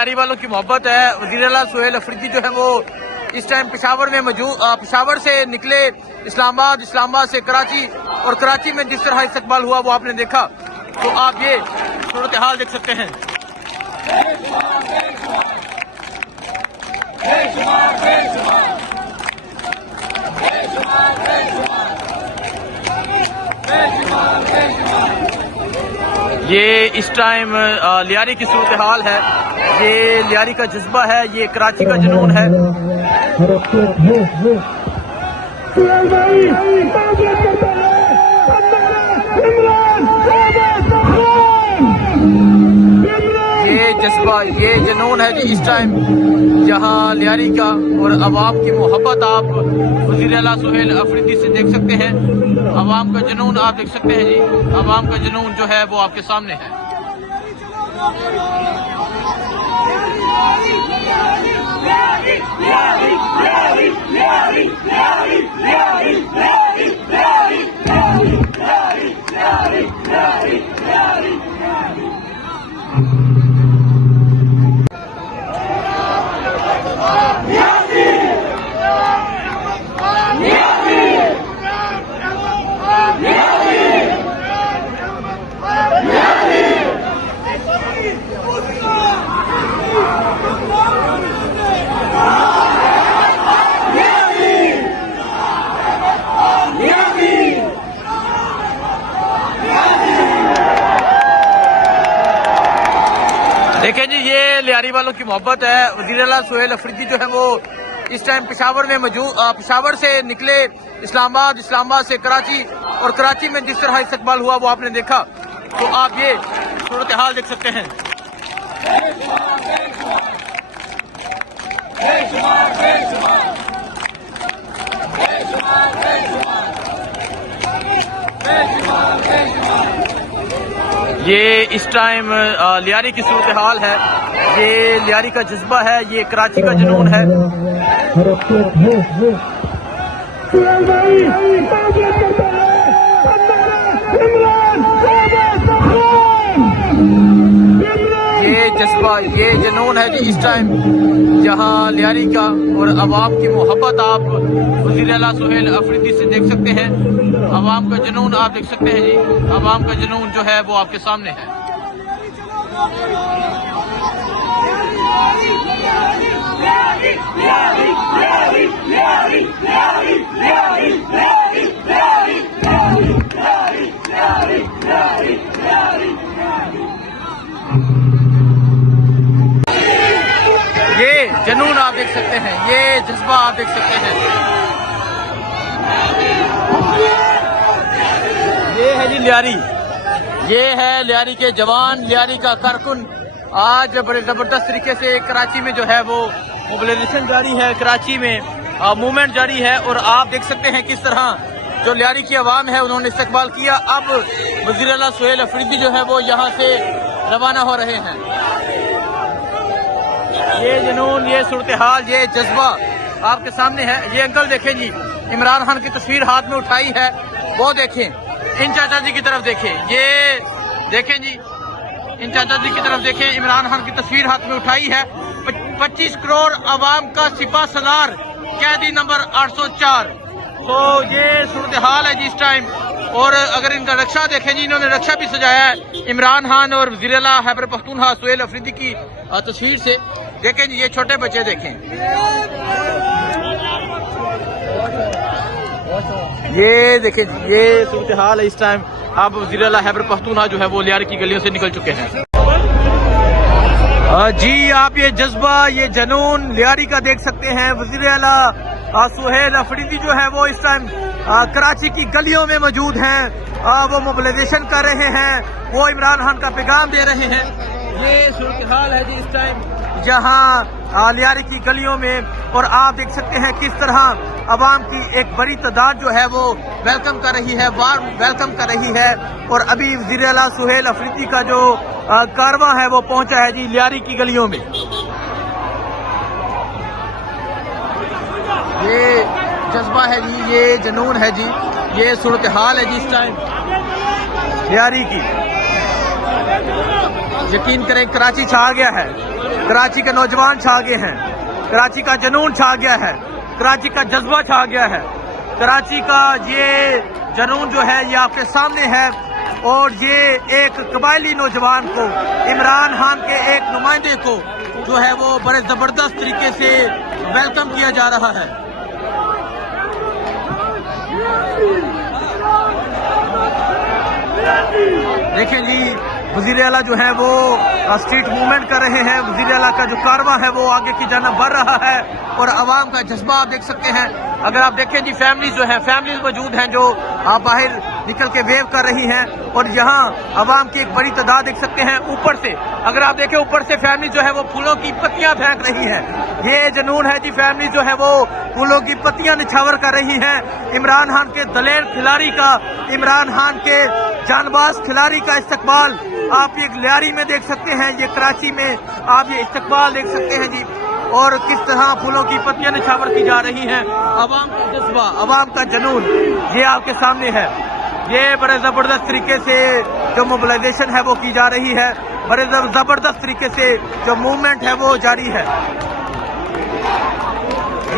लियारी वालों की मोहब्बत है। वज़ीर आला सुहेल अफरीदी जो है वो इस टाइम पेशावर में मौजूद, पेशावर से निकले इस्लामाबाद, इस्लामाबाद से कराची, और कराची में जिस तरह इस्तकबाल हुआ वो आपने देखा। तो आप ये सूरत हाल देख सकते हैं। ये इस टाइम लियारी की सूरत हाल है। ये लियारी का जज्बा है, ये कराची का जुनून है। ये जज्बा, ये जुनून है जी इस टाइम जहाँ लियारी का, और अवाम की मोहब्बत आप वज़ीर आला सुहेल अफरीदी से देख सकते हैं। अवाम का जुनून आप देख सकते हैं जी। अवाम का जुनून जो है वो आपके सामने है। देखें जी, ये लियारी वालों की मोहब्बत है। वज़ीर आला सुहेल अफरीदी जो है वो इस टाइम पेशावर में मौजूद, पेशावर से निकले इस्लामाबाद, इस्लामाबाद से कराची, और कराची में जिस तरह इस्तकबाल हुआ वो आपने देखा। तो आप ये सूरत हाल देख सकते हैं। ये इस टाइम लियारी की सूरत हाल है। ये लियारी का जज्बा है, ये कराची का जुनून है। ये जज्बा, ये जुनून है जी इस टाइम जहाँ लियारी का, और अवाम की मोहब्बत आप वज़ीर आला सुहेल अफरीदी से देख सकते हैं। अवाम का जुनून आप देख सकते हैं जी। अवाम का जुनून जो है वो आपके सामने है। ये जुनून आप देख सकते हैं, ये जज्बा आप देख सकते हैं। ये है जी लियारी, ये है लियारी के जवान, लियारी का कारकुन। आज बड़े जबरदस्त तरीके से कराची में जो है वो मोबिलाइजेशन जारी है, कराची में मूवमेंट जारी है, और आप देख सकते हैं किस तरह जो लियारी की आवाम है उन्होंने इस्तकबाल किया। अब वज़ीर आला सुहेल अफरीदी जो है वो यहाँ से रवाना हो रहे हैं। ये जुनून, ये सूरत हाल, ये जज्बा आपके सामने है। ये अंकल देखें जी, इमरान खान की तस्वीर हाथ में उठाई है, वो देखें। इन चाचा जी की तरफ देखें, ये देखें जी, इन चाचा जी की तरफ देखें। इमरान खान की तस्वीर हाथ में उठाई है। 25 करोड़ आवाम का सिपा सलार, कैदी नंबर 804। तो ये सूरत हाल है जी इस टाइम। और अगर इनका रक्षा देखें जी, इन्होंने रक्षा भी सजाया है इमरान खान और वज़ीर आला खैबर पख्तूनख्वा सुहेल अफरीदी की तस्वीर से। देखें जी, ये छोटे बच्चे देखें, ये देखें, ये सूरत हाल है इस टाइम। अब वज़ीर आला खैबर पख्तूनख्वा जो है वो लियारी की गलियों से निकल चुके हैं। जी, आप ये जज्बा, ये जुनून लियारी का देख सकते हैं। वज़ीर आला सुहेल अफरीदी जो है वो इस टाइम कराची की गलियों में मौजूद हैं। वो मोबिलाइजेशन कर रहे हैं, वो इमरान खान का पैगाम दे रहे हैं। ये सूरत हाल है जी इस टाइम जहाँ लियारी की गलियों में, और आप देख सकते हैं किस तरह अवाम की एक बड़ी तादाद जो है वो वेलकम कर रही है, वार्म वेलकम कर रही है। और अभी वज़ीर आला सुहेल अफरीदी का जो कारवां है वो पहुंचा है जी लियारी की गलियों में। ये जज्बा है जी, ये जुनून है जी, ये सूरत हाल है जी इस टाइम लियारी की। यकीन करें कराची छा गया है, कराची के नौजवान छा गए हैं, कराची का जुनून छा गया है, कराची का जज्बा छा गया है। कराची का ये जुनून जो है ये आपके सामने है और ये एक कबायली नौजवान को, इमरान खान के एक नुमाइंदे को जो है वो बड़े जबरदस्त तरीके से वेलकम किया जा रहा है। देखिए जी, वजीर आला जो है वो स्ट्रीट मूवमेंट कर रहे हैं। वजीर आला का जो कारवां है वो आगे की जानिब बढ़ रहा है और आवाम का जज्बा आप देख सकते हैं। अगर आप देखें जी, फैमिलीज जो है, फैमिलीज मौजूद हैं जो आप बाहर निकल के वेव कर रही हैं और यहाँ आवाम की एक बड़ी तादाद देख सकते हैं। ऊपर से अगर आप देखें, ऊपर से फैमिली जो है वो फूलों की पत्तियां फेंक रही है। ये जुनून है जी, फैमिली जो है वो फूलों की पत्तियां निछावर कर रही है। इमरान खान के दलेर खिलाड़ी का, इमरान खान के जानबाज खिलाड़ी का इस्तकबाल आप ये लियारी में देख सकते हैं। ये कराची में आप ये इस्तकबाल देख सकते हैं जी, और किस तरह फूलों की पत्तियां निछावर की जा रही हैं। अवाम का जज्बा, अवाम का जुनून ये आपके सामने है। ये बड़े जबरदस्त तरीके से जो मोबिलाइजेशन है वो की जा रही है, बड़े जबरदस्त तरीके से जो मूवमेंट है वो जारी है।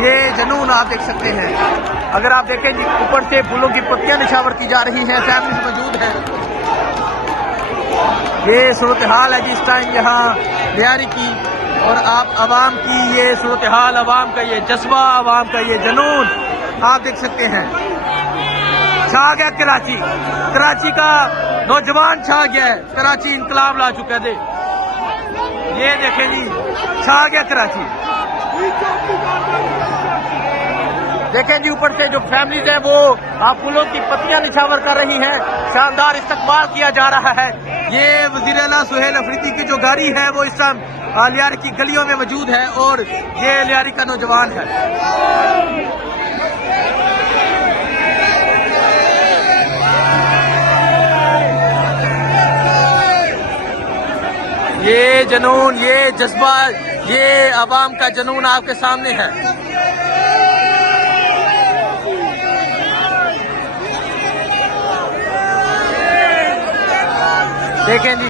ये जुनून आप देख सकते हैं। अगर आप देखें जी, ऊपर से फूलों की पत्तियां निछावर की जा रही हैं, फैमिली मौजूद है। ये सूरत हाल है जी इस टाइम यहाँ लियारी की, और आप आवाम की ये सूरत हाल, आवाम का ये जज्बा, आवाम का ये जुनून आप देख सकते हैं। छा गया कराची, कराची का नौजवान छा गया है, कराची इनकलाब ला चुका है। ये देखें जी, छा गया कराची। देखें जी, ऊपर से जो फैमिलीज है वो आप फूलों की पत्तियां निछावर कर रही हैं। शानदार इस्तकबाल किया जा रहा है। ये वज़ीर आला सुहेल अफरीदी की जो गाड़ी है वो इस टाइम लियारी की गलियों में मौजूद है और ये लियारी का नौजवान है। ये जुनून, ये जज्बा, ये आवाम का जुनून आपके सामने है। देखें जी।